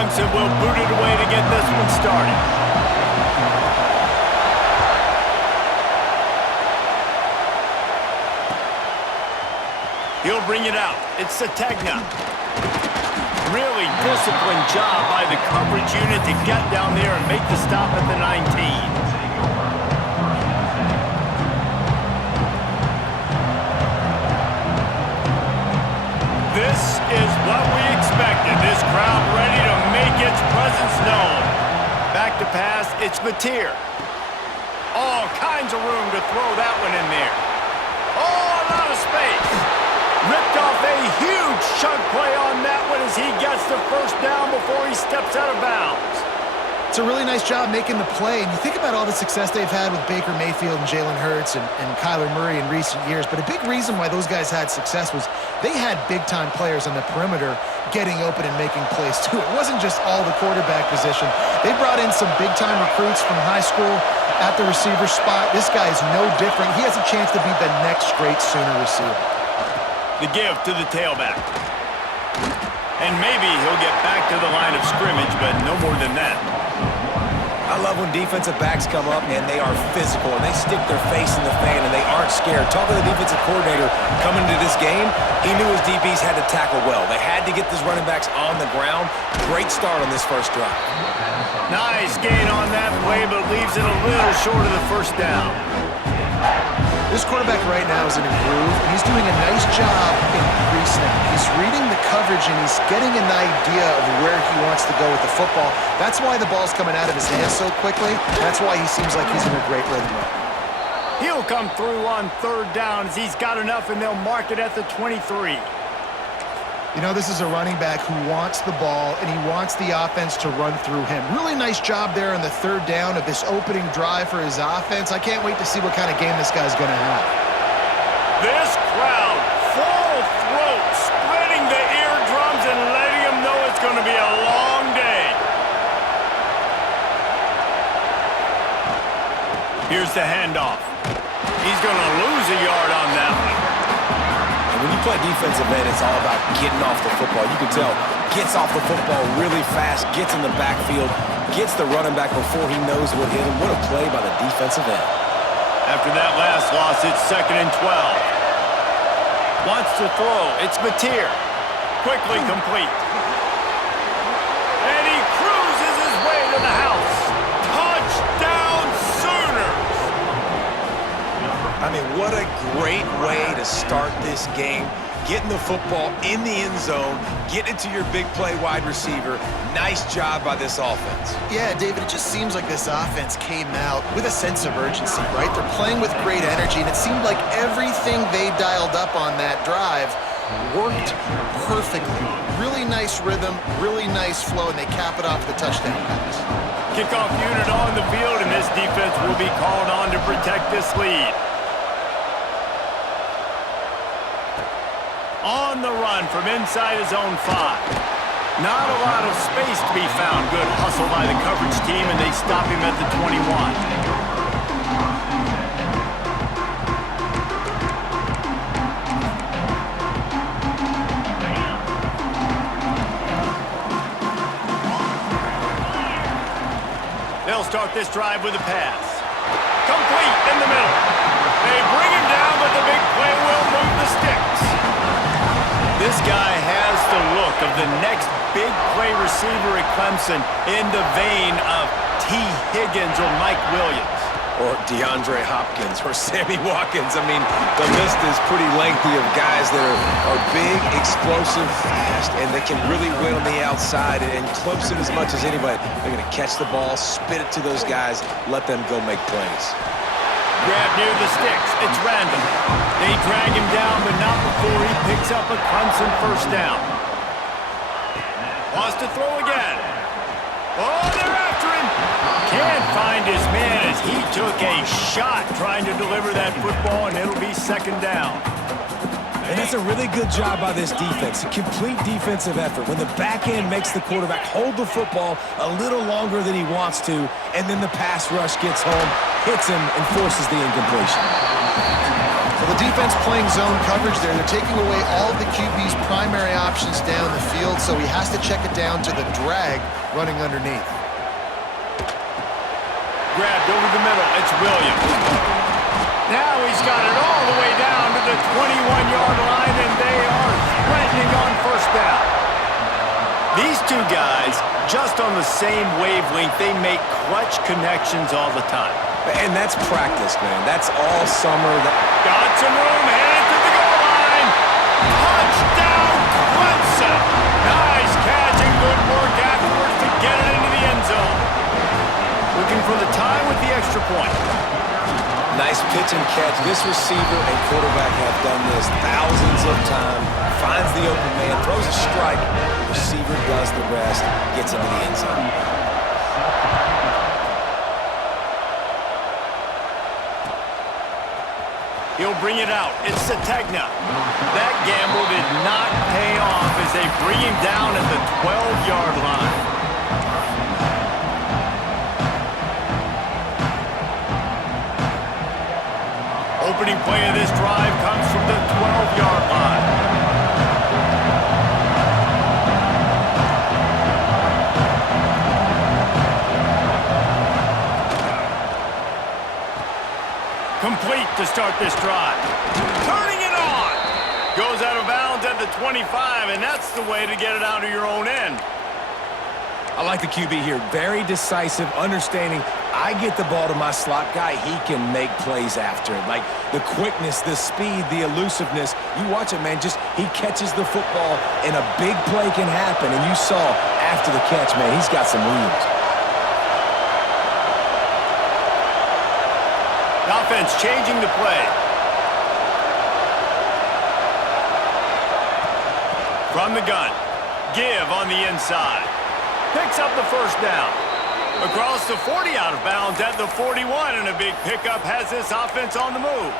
Clemson will boot it away to get this one started. He'll bring it out. It's Sategna. Really disciplined job by the coverage unit to get down there and make the stop at the 19. This is what we expected. This crowd ready to make its presence known. Back to pass, it's Mateer. All kinds of room to throw that one in there. Oh, a lot of space. Ripped off a huge chunk play on that one as he gets the first down before he steps out of bounds. It's a really nice job making the play. And you think about all the success they've had with Baker Mayfield and Jalen Hurts and Kyler Murray in recent years. But a big reason why those guys had success was they had big-time players on the perimeter getting open and making plays, too. It wasn't just all the quarterback position. They brought in some big-time recruits from high school at the receiver spot. This guy is no different. He has a chance to be the next great Sooner receiver. The give to the tailback. And maybe he'll get back to the line of scrimmage, but no more than that. I love when defensive backs come up and they are physical and they stick their face in the fan and they aren't scared. Talking to the defensive coordinator coming into this game, he knew his DBs had to tackle well. They had to get these running backs on the ground. Great start on this first drive. Nice gain on that play, but leaves it a little short of the first down. This quarterback right now is in a groove, and he's doing a nice job in pre-snap. He's reading the coverage, and he's getting an idea of where he wants to go with the football. That's why the ball's coming out of his hands so quickly. That's why he seems like he's in a great rhythm. He'll come through on third down as he's got enough, and they'll mark it at the 23. You know, this is a running back who wants the ball, and he wants the offense to run through him. Really nice job there on the third down of this opening drive for his offense. I can't wait to see what kind of game this guy's going to have. This crowd, full throat, splitting the eardrums and letting him know it's going to be a long day. Here's the handoff. He's going to lose a yard on that one. When you play defensive end, it's all about getting off the football. You can tell, gets off the football really fast, gets in the backfield, gets the running back before he knows what hit him. What a play by the defensive end. After that last loss, it's 2nd and 12. Wants to throw. It's Mateer. Quickly complete. And he cruises his way to the house. Touchdown Sooners! I mean, what a great way to start this game. Getting the football in the end zone, getting it to your big play wide receiver. Nice job by this offense. Yeah, David, it just seems like this offense came out with a sense of urgency, right? They're playing with great energy, and it seemed like everything they dialed up on that drive worked perfectly. Really nice rhythm, really nice flow, and they cap it off the touchdown pass. Kickoff unit on the field, and this defense will be called on to protect this lead. On the run from inside his own 5. Not a lot of space to be found. Good hustle by the coverage team, and they stop him at the 21. They'll start this drive with a pass. Complete in the middle. They bring him down, but the big play will move the sticks. This guy has the look of the next big play receiver at Clemson in the vein of T. Higgins or Mike Williams. Or DeAndre Hopkins or Sammy Watkins. I mean, the list is pretty lengthy of guys that are big, explosive, fast, and they can really win on the outside. And Clemson, as much as anybody, they're going to catch the ball, spit it to those guys, let them go make plays. Grab near the sticks. It's random. They drag him down, but not before he picks up a Clemson first down. Wants to throw again. Oh, they're after him. Can't find his man as he took a shot trying to deliver that football, and it'll be 2nd down. And that's a really good job by this defense. A complete defensive effort. When the back end makes the quarterback hold the football a little longer than he wants to, and then the pass rush gets home, hits him, and forces the incompletion. Well, The defense playing zone coverage there. They're taking away all of the QB's primary options down the field, so he has to check it down to the drag running underneath. Grabbed over the middle. It's Williams. Now he's got it all the way down to the 21-yard line, and they are threatening on first down. These two guys, just on the same wavelength, they make clutch connections all the time. And that's practice, man. That's all summer. Got some room, headed to the goal line. Touchdown, Clemson. Nice catch and good work afterwards to get it into the end zone. Looking for the tie with the extra point. Nice pitch and catch. This receiver and quarterback have done this thousands of times. Finds the open man, throws a strike. The receiver does the rest, gets into the end zone. He'll bring it out. It's Sategna. That gamble did not pay off as they bring him down at the 12-yard line. Opening play of this drive comes from the 12-yard line. Complete to start this drive. Turning it on. Goes out of bounds at the 25, and that's the way to get it out of your own end. I like the QB here. Very decisive, understanding. I get the ball to my slot guy, he can make plays after it. Like the quickness, the speed, the elusiveness. You watch it, man, just he catches the football and a big play can happen. And you saw after the catch, man, he's got some wheels. Offense changing the play. From the gun. Give on the inside. Picks up the first down. Across the 40, out of bounds at the 41, and a big pickup has this offense on the move.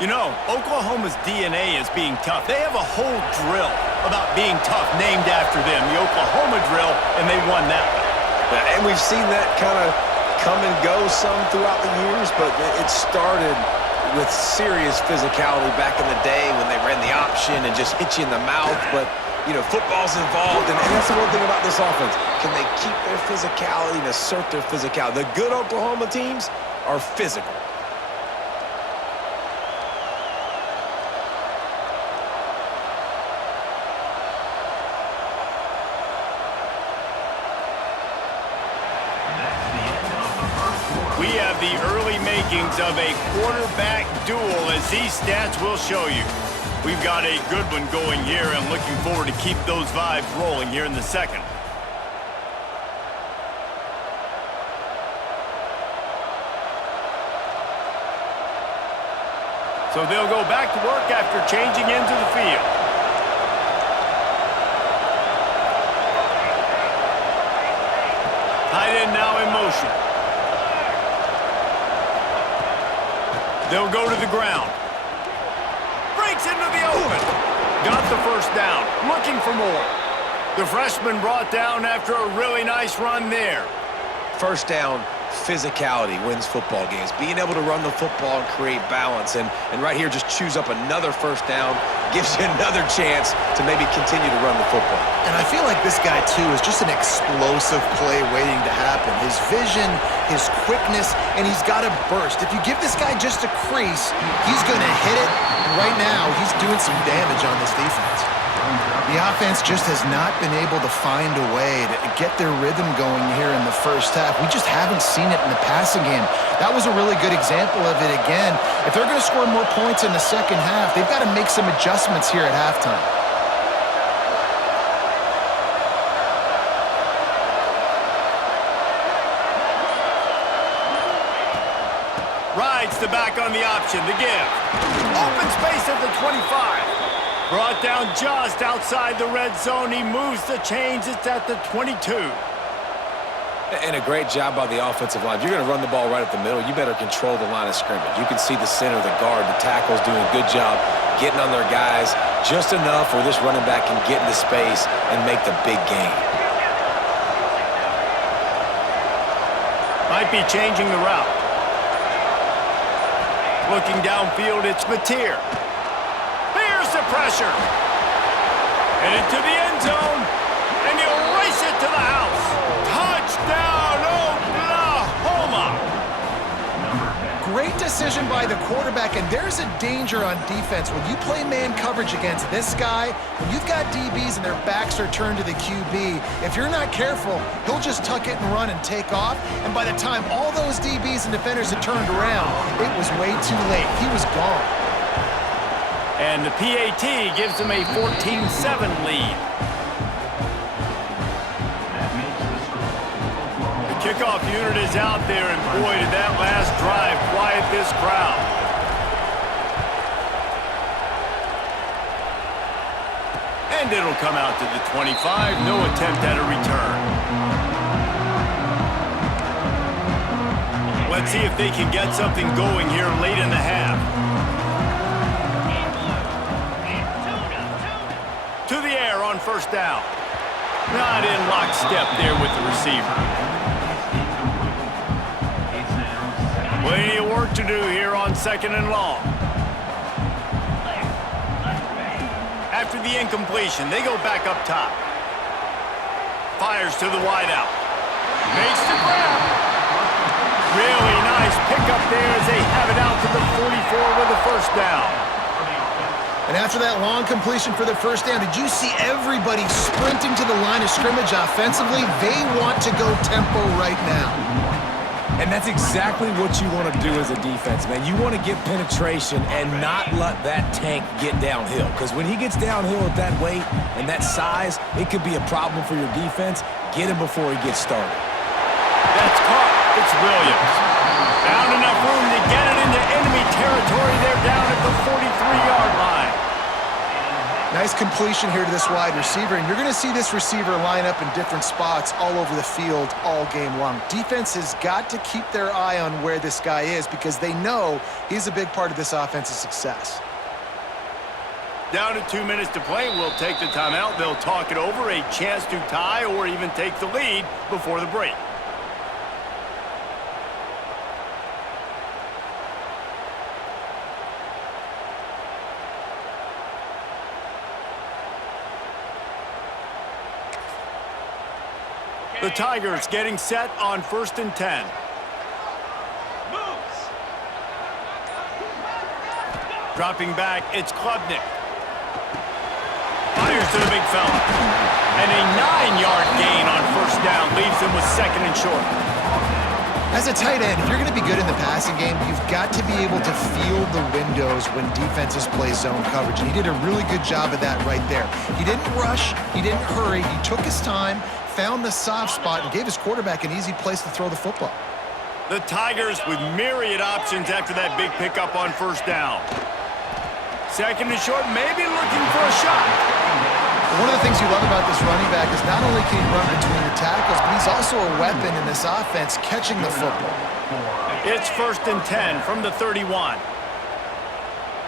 You know, Oklahoma's DNA is being tough. They have a whole drill about being tough named after them, the Oklahoma drill, and they won that one. And we've seen that kind of come and go some throughout the years, but it started with serious physicality back in the day when they ran the option and just hit you in the mouth. But, you know, football's involved, and that's the one thing about this offense. Can they keep their physicality and assert their physicality? The good Oklahoma teams are physical. We have the early makings of a quarterback duel, as these stats will show you. We've got a good one going here. I'm looking forward to keep those vibes rolling here in the second. So they'll go back to work after changing into the field. Tight end now in motion. They'll go to the ground. Breaks into the open. Got the first down. Looking for more. The freshman brought down after a really nice run there. First down, physicality wins football games. Being able to run the football and create balance. And right here, just choose up another first down. Gives you another chance to maybe continue to run the football. And I feel like this guy, too, is just an explosive play waiting to happen. His vision, his quickness, and he's got a burst. If you give this guy just a crease, he's going to hit it. And right now, he's doing some damage on this defense. The offense just has not been able to find a way to get their rhythm going here in the first half. We just haven't seen it in the passing game. That was a really good example of it again. If they're going to score more points in the second half, they've got to make some adjustments here at halftime. Rides the back on the option, the give. Open space at the 25. Brought down just outside the red zone. He moves the chains. It's at the 22. And a great job by the offensive line. If you're going to run the ball right at the middle, you better control the line of scrimmage. You can see the center, the guard, the tackles doing a good job getting on their guys just enough where this running back can get into space and make the big gain. Might be changing the route. Looking downfield, it's Mateer. Here's the pressure. And into the end zone. And he'll race it to the house. Touchdown, Oklahoma! Great decision by the quarterback, and there's a danger on defense. When you play man coverage against this guy, when you've got DBs and their backs are turned to the QB, if you're not careful, he'll just tuck it and run and take off. And by the time all those DBs and defenders had turned around, it was way too late. He was gone. And the PAT gives them a 14-7 lead. Kickoff unit is out there, and boy, did that last drive quiet this crowd. And it'll come out to the 25. No attempt at a return. Let's see if they can get something going here late in the half. To the air on first down. Not in lockstep there with the receiver. Plenty of work to do here on second and long. After the incompletion, they go back up top. Fires to the wideout. Makes the grab. Really nice pickup there as they have it out to the 44 with a first down. And after that long completion for the first down, did you see everybody sprinting to the line of scrimmage offensively? They want to go tempo right now. And that's exactly what you want to do as a defense, man. You want to get penetration and not let that tank get downhill. Because when he gets downhill at that weight and that size, it could be a problem for your defense. Get him before he gets started. That's caught. It's Williams. Found enough room to get it into enemy territory. They're down at the 43-yard line. Nice completion here to this wide receiver, and you're going to see this receiver line up in different spots all over the field all game long. Defense has got to keep their eye on where this guy is because they know he's a big part of this offense's success. Down to 2 minutes to play. We'll take the timeout. They'll talk it over. A chance to tie or even take the lead before the break. The Tigers getting set on 1st and 10. Dropping back, it's Klubnik. Fires to the big fella. And a 9-yard gain on first down leaves them with second and short. As a tight end, if you're going to be good in the passing game, you've got to be able to feel the windows when defenses play zone coverage. And he did a really good job of that right there. He didn't rush. He didn't hurry. He took his time, found the soft spot, and gave his quarterback an easy place to throw the football. The Tigers with myriad options after that big pickup on first down. Second and short, maybe looking for a shot. One of the things you love about this running back is not only can he run between the tackles, but he's also a weapon in this offense catching the football. It's 1st and 10 from the 31.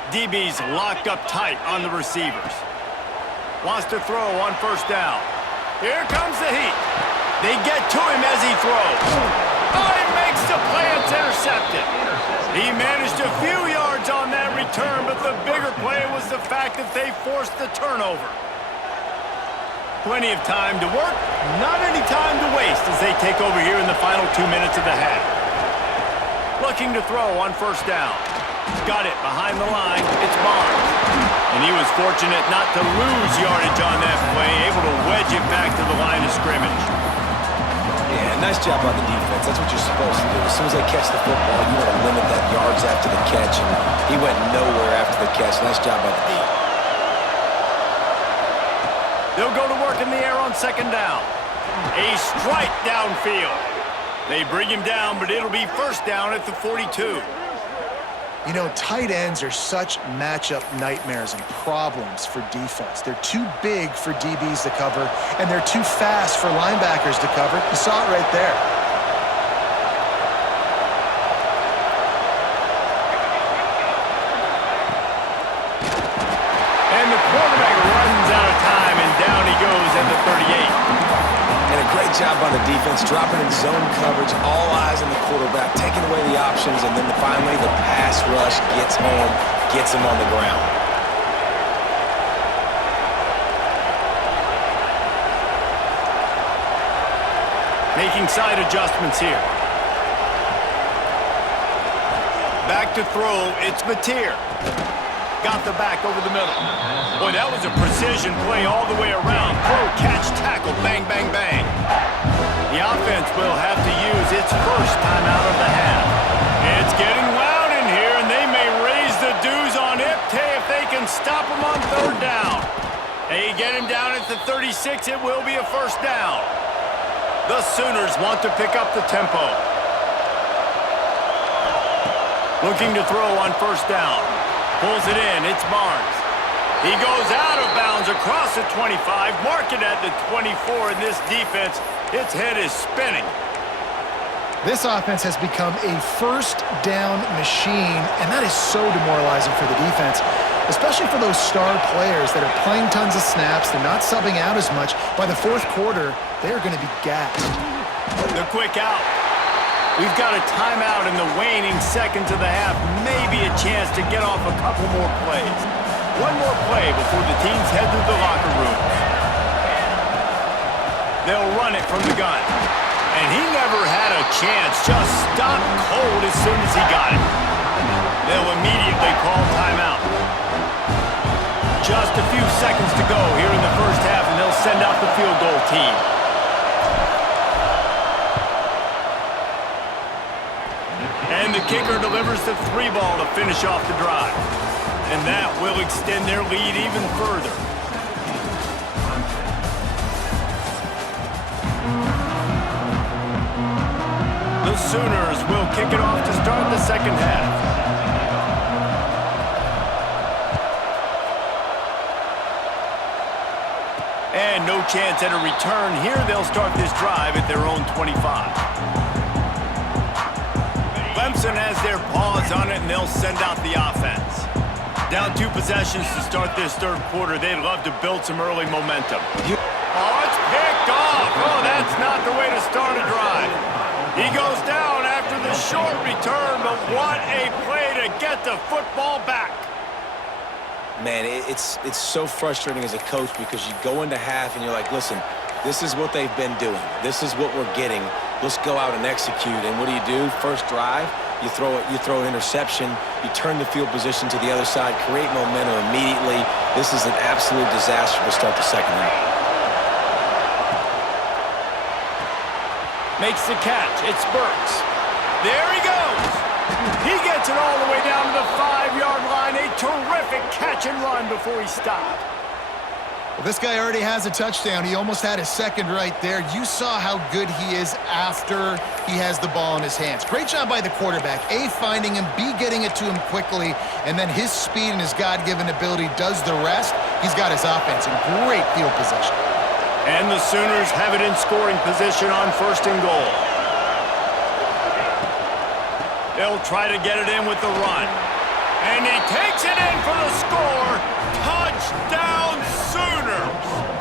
DB's locked up tight on the receivers. Wants to throw on first down. Here comes the heat. They get to him as he throws. Oh, he makes the play. It's intercepted. He managed a few yards on that return, but the bigger play was the fact that they forced the turnover. Plenty of time to work, not any time to waste as they take over here in the final 2 minutes of the half. Looking to throw on first down. Got it behind the line. It's Barnes. And he was fortunate not to lose yardage on that play, able to wedge it back to the line of scrimmage. Yeah, nice job on the defense. That's what you're supposed to do. As soon as they catch the football, you want to limit that yards after the catch, and he went nowhere after the catch. Nice job by the D. They'll go to work in the air on second down. A strike downfield. They bring him down, but it'll be first down at the 42. You know, tight ends are such matchup nightmares and problems for defense. They're too big for DBs to cover, and they're too fast for linebackers to cover. You saw it right there. And the quarterback runs out of time, and down he goes at the 38. And a great job on the defense, dropping in zone coverage, all eyes on the quarterback, taking away the options, and then finally the pass rush gets home, gets him on the ground. Making side adjustments here. Back to throw, it's Mateer. Got the back over the middle. Boy, that was a precision play all the way around. Throw, catch, tackle, bang, bang, bang. The offense will have to use its first timeout of the half. It's getting loud in here, and they may raise the dues on Ipte if they can stop him on third down. They get him down at the 36. It will be a first down. The Sooners want to pick up the tempo. Looking to throw on first down. Pulls it in. It's Barnes. He goes out of bounds across the 25. Mark it at the 24 in this defense. Its head is spinning. This offense has become a first down machine, and that is so demoralizing for the defense, especially for those star players that are playing tons of snaps. They're not subbing out as much. By the fourth quarter, they're going to be gassed. The quick out. We've got a timeout in the waning seconds of the half. Maybe a chance to get off a couple more plays. One more play before the teams head to the locker room. They'll run it from the gun. And he never had a chance. Just stopped cold as soon as he got it. They'll immediately call timeout. Just a few seconds to go here in the first half, and they'll send out the field goal team. And the kicker delivers the 3-ball to finish off the drive. And that will extend their lead even further. The Sooners will kick it off to start the second half. And no chance at a return here. They'll start this drive at their own 25. Clemson has their paws on it, and they'll send out the offense. Down 2 possessions to start this third quarter. They'd love to build some early momentum. Oh, it's picked off. Oh, that's not the way to start a drive. He goes down after the short return, but what a play to get the football back. Man, it's so frustrating as a coach because you go into half and you're like, listen, this is what they've been doing. This is what we're getting. Let's go out and execute. And what do? First drive, you throw an interception, you turn the field position to the other side, create momentum immediately. This is an absolute disaster to start the second half. Makes the catch. It's Burks. There he goes. He gets it all the way down to the 5-yard line. A terrific catch and run before he stopped. Well, this guy already has a touchdown. He almost had his second right there. You saw how good he is after he has the ball in his hands. Great job by the quarterback. A, finding him, B, getting it to him quickly, and then his speed and his God-given ability does the rest. He's got his offense in great field possession. And the Sooners have it in scoring position on first and goal. They'll try to get it in with the run. And he takes it in for the score. Touchdown, Sooners!